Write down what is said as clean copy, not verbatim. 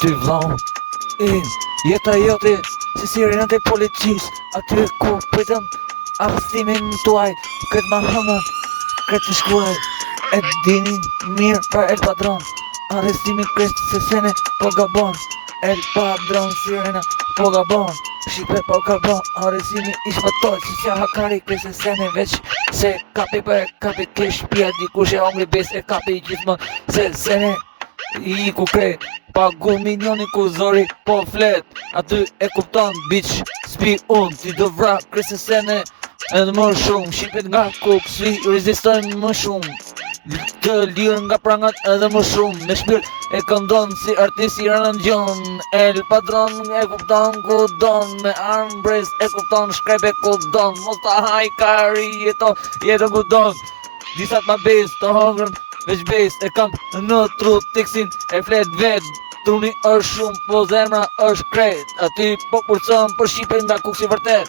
Ty vlau jeta jote si sirenat e policis, aty ku pritëm arrestimin tuaj. Këtë ma hëmë, këtë shkruaj, e dini mirë për El Padron. Arrestimi kështë se sene po gabon, El Padron sirena po gabon. Shqipe po gabon, arrestimi ish pëtoj, si qa hakari kështë se sene veç se kapi për kapi kesh pia dikush e ongri bes e kapi gjithmon se sene i ku kret, pagu milioni ku zori po flet. Aty e kupton, bitch, s'pi unë, ti do vra kresë sene edhe më shumë. Shqipet nga ku kësi rezistojnë më shumë, të lirë nga prangat edhe më shumë. Me shpirt e këndon si artist i rëndjon. El Padron e kupton ku don, me armë brez e kupton, shkrep e ku don. Mos ta haj kari jeton ku don. Disat ma bez të hongërën veç bez e kam në tru teksin e flet vet. Truni është shumë po zemra është kret, aty po kurcon për Shqipen nga ku si vërtet.